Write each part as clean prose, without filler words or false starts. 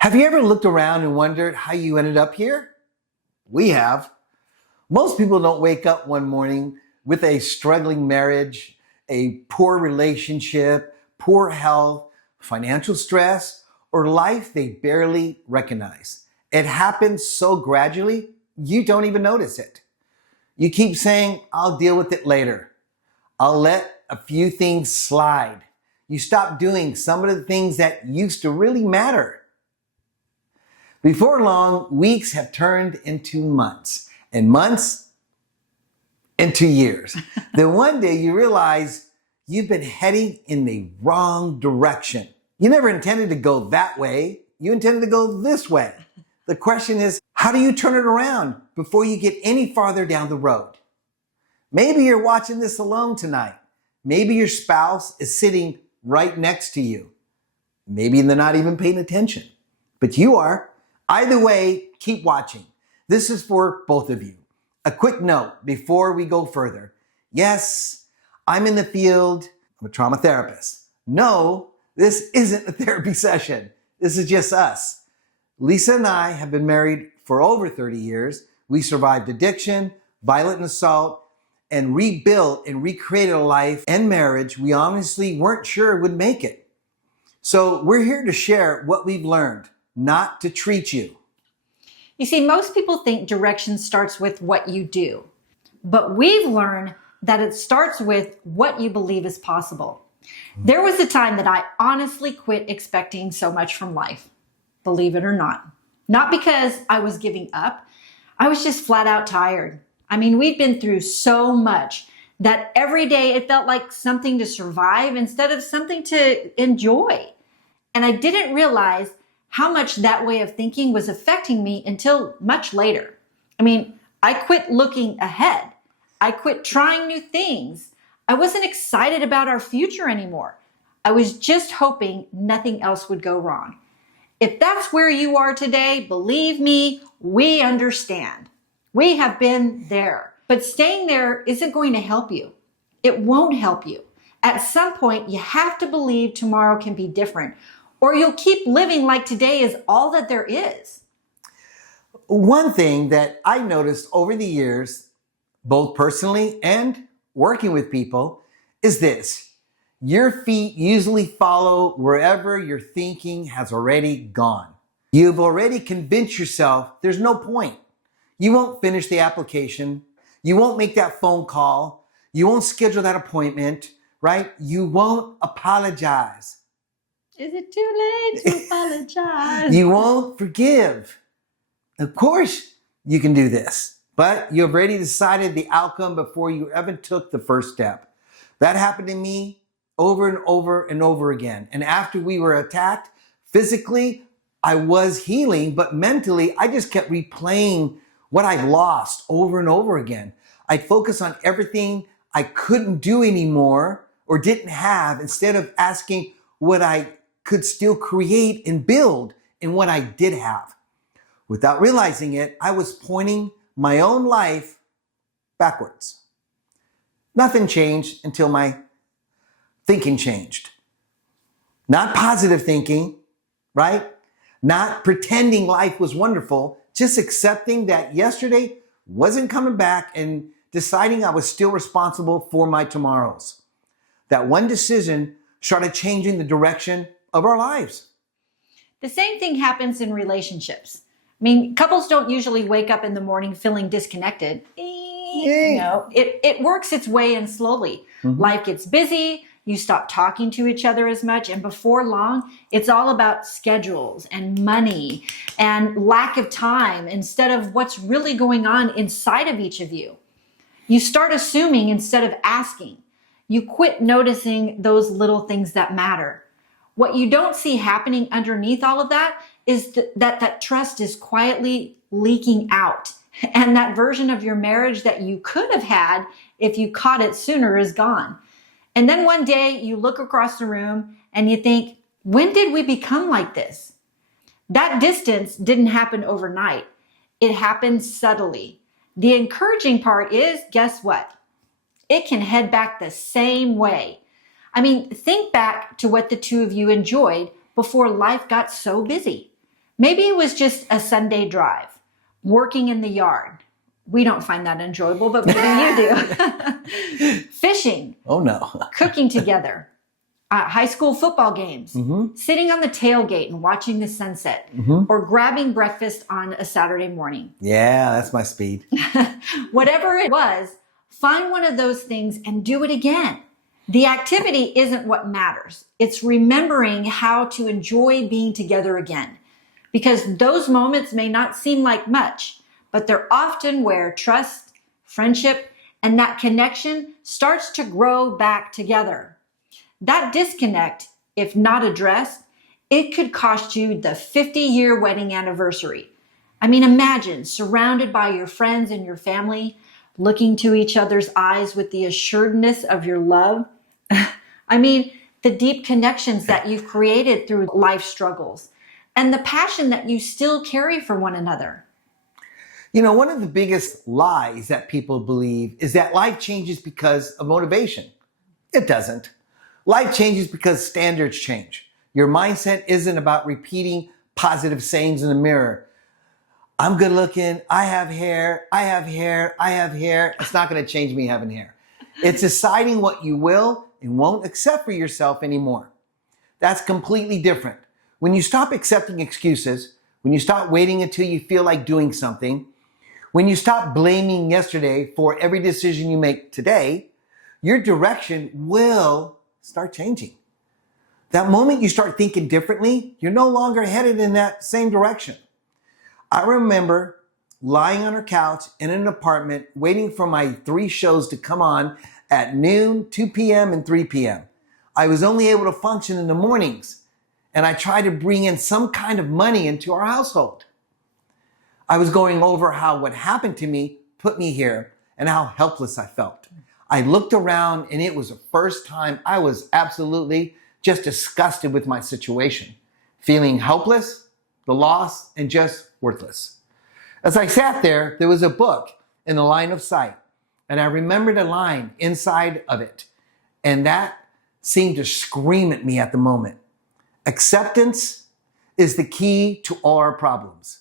Have you ever looked around and wondered how you ended up here? We have. Most people don't wake up one morning with a struggling marriage, a poor relationship, poor health, financial stress, or life they barely recognize. It happens so gradually, you don't even notice it. You keep saying, I'll deal with it later. I'll let a few things slide. You stop doing some of the things that used to really matter. Before long, weeks have turned into months, and months into years. Then one day you realize you've been heading in the wrong direction. You never intended to go that way. You intended to go this way. The question is, how do you turn it around before you get any farther down the road? Maybe you're watching this alone tonight. Maybe your spouse is sitting right next to you. Maybe they're not even paying attention, but you are. Either way, keep watching. This is for both of you. A quick note before we go further. Yes, I'm in the field. I'm a trauma therapist. No, this isn't a therapy session. This is just us. Lisa and I have been married for over 30 years. We survived addiction, violent assault, and rebuilt and recreated a life and marriage we honestly weren't sure would make it. So we're here to share what we've learned, not to treat you. You see, most people think direction starts with what you do, but we've learned that it starts with what you believe is possible. There was a time that I honestly quit expecting so much from life, believe it or not. Not because I was giving up, I was just flat out tired. I mean, we've been through so much that every day it felt like something to survive instead of something to enjoy. And I didn't realize how much that way of thinking was affecting me until much later. I mean, I quit looking ahead. I quit trying new things. I wasn't excited about our future anymore. I was just hoping nothing else would go wrong. If that's where you are today, believe me, we understand. We have been there. But staying there isn't going to help you. It won't help you. At some point, you have to believe tomorrow can be different, or you'll keep living like today is all that there is. One thing that I noticed over the years, both personally and working with people, is this. Your feet usually follow wherever your thinking has already gone. You've already convinced yourself there's no point. You won't finish the application. You won't make that phone call. You won't schedule that appointment, right? You won't apologize. Is it too late to apologize? You won't forgive. Of course you can do this, but you've already decided the outcome before you ever took the first step. That happened to me over and over and over again. And after we were attacked, physically, I was healing, but mentally, I just kept replaying what I'd lost over and over again. I'd focus on everything I couldn't do anymore or didn't have instead of asking what I could still create and build in what I did have. Without realizing it, I was pointing my own life backwards. Nothing changed until my thinking changed. Not positive thinking, right? Not pretending life was wonderful, just accepting that yesterday wasn't coming back and deciding I was still responsible for my tomorrows. That one decision started changing the direction of our lives. The same thing happens in relationships. I mean, couples don't usually wake up in the morning feeling disconnected. No, it works its way in slowly. Life gets busy. You stop talking to each other as much. And before long, it's all about schedules and money and lack of time instead of what's really going on inside of each of you. You start assuming instead of asking. You quit noticing those little things that matter. What you don't see happening underneath all of that is that trust is quietly leaking out. And that version of your marriage that you could have had if you caught it sooner is gone. And then one day you look across the room and you think, when did we become like this? That distance didn't happen overnight. It happened subtly. The encouraging part is, guess what? It can head back the same way. I mean, think back to what the two of you enjoyed before life got so busy. Maybe it was just a Sunday drive, working in the yard. We don't find that enjoyable, but maybe you do. Fishing. Oh no. Cooking together. High school football games. Sitting on the tailgate and watching the sunset. Or grabbing breakfast on a Saturday morning. Yeah, that's my speed. Whatever it was, find one of those things and do it again. The activity isn't what matters. It's remembering how to enjoy being together again. Because those moments may not seem like much, but they're often where trust, friendship, and that connection starts to grow back together. That disconnect, if not addressed, it could cost you the 50-year wedding anniversary. I mean, imagine surrounded by your friends and your family, looking to each other's eyes with the assuredness of your love. I mean, the deep connections that you've created through life struggles and the passion that you still carry for one another. You know, one of the biggest lies that people believe is that life changes because of motivation. It doesn't. Life changes because standards change. Your mindset isn't about repeating positive sayings in the mirror. I'm good looking, I have hair, I have hair, I have hair. It's not going to change me having hair. It's deciding what you will and won't accept for yourself anymore. That's completely different. When you stop accepting excuses, when you stop waiting until you feel like doing something, when you stop blaming yesterday for every decision you make today, your direction will start changing. That moment you start thinking differently, you're no longer headed in that same direction. I remember lying on her couch in an apartment waiting for my 3 shows to come on at noon, 2 p.m., and 3 p.m. I was only able to function in the mornings, and I tried to bring in some kind of money into our household. I was going over how what happened to me put me here and how helpless I felt. I looked around and it was the first time I was absolutely just disgusted with my situation, feeling helpless, the loss, and just worthless. As I sat there, there was a book in the line of sight, and I remembered a line inside of it, and that seemed to scream at me at the moment. Acceptance is the key to all our problems.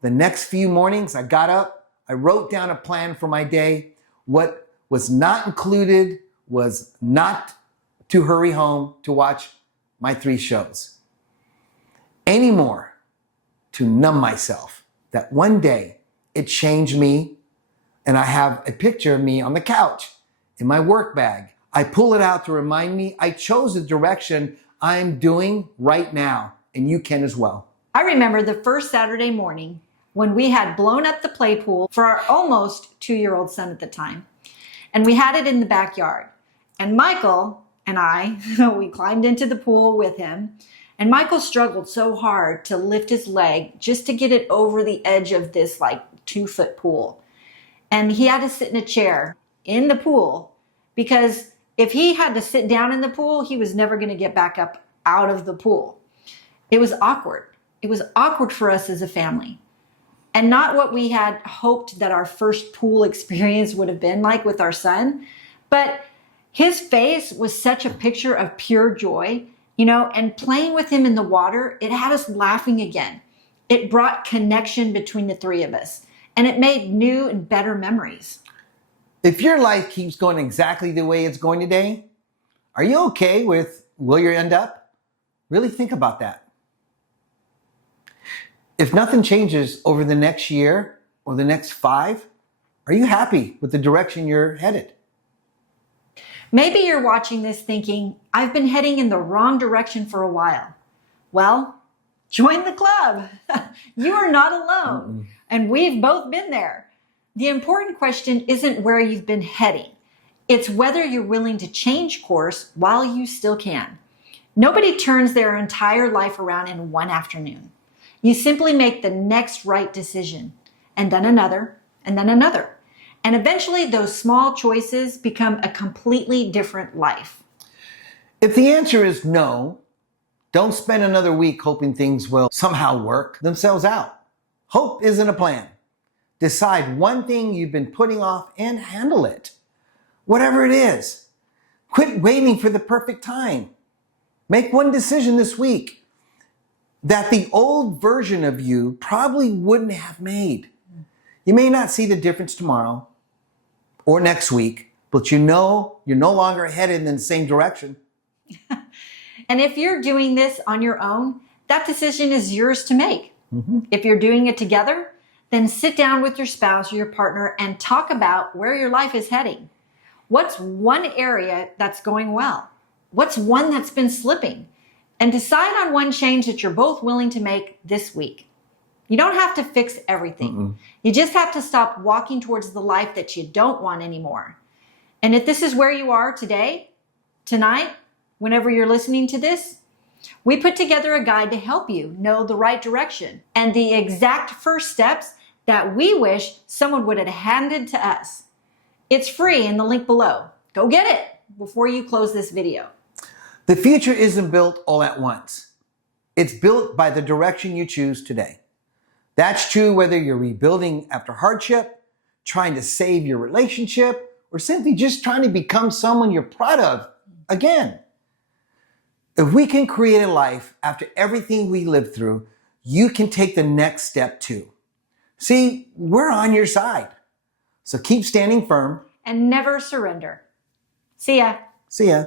The next few mornings, I got up, I wrote down a plan for my day. What was not included was not to hurry home to watch my 3 shows anymore, to numb myself. That one day it changed me, and I have a picture of me on the couch in my work bag. I pull it out to remind me I chose the direction I'm doing right now, and you can as well. I remember the first Saturday morning when we had blown up the play pool for our almost 2-year-old son at the time. And we had it in the backyard. And Michael and I, we climbed into the pool with him. And Michael struggled so hard to lift his leg just to get it over the edge of this 2-foot pool. And he had to sit in a chair in the pool because if he had to sit down in the pool, he was never going to get back up out of the pool. It was awkward. It was awkward for us as a family. And not what we had hoped that our first pool experience would have been like with our son. But his face was such a picture of pure joy, and playing with him in the water, it had us laughing again. It brought connection between the 3 of us, and it made new and better memories. If your life keeps going exactly the way it's going today, are you okay with where you end up? Really think about that. If nothing changes over the next year or the next 5, are you happy with the direction you're headed? Maybe you're watching this thinking, I've been heading in the wrong direction for a while. Well, join the club. You are not alone. And we've both been there. The important question isn't where you've been heading. It's whether you're willing to change course while you still can. Nobody turns their entire life around in one afternoon. You simply make the next right decision, and then another, and then another. And eventually those small choices become a completely different life. If the answer is no, don't spend another week hoping things will somehow work themselves out. Hope isn't a plan. Decide one thing you've been putting off and handle it. Whatever it is. Quit waiting for the perfect time. Make one decision this week. that the old version of you probably wouldn't have made. You may not see the difference tomorrow or next week, but you know you're no longer headed in the same direction. And if you're doing this on your own, that decision is yours to make. If you're doing it together, then sit down with your spouse or your partner and talk about where your life is heading. What's one area that's going well? What's one that's been slipping? And decide on one change that you're both willing to make this week. You don't have to fix everything. You just have to stop walking towards the life that you don't want anymore. And if this is where you are today, tonight, whenever you're listening to this, we put together a guide to help you know the right direction and the exact first steps that we wish someone would have handed to us. It's free in the link below. Go get it before you close this video. The future isn't built all at once. It's built by the direction you choose today. That's true whether you're rebuilding after hardship, trying to save your relationship, or simply just trying to become someone you're proud of again. If we can create a life after everything we lived through, you can take the next step too. See, we're on your side. So keep standing firm. And never surrender. See ya. See ya.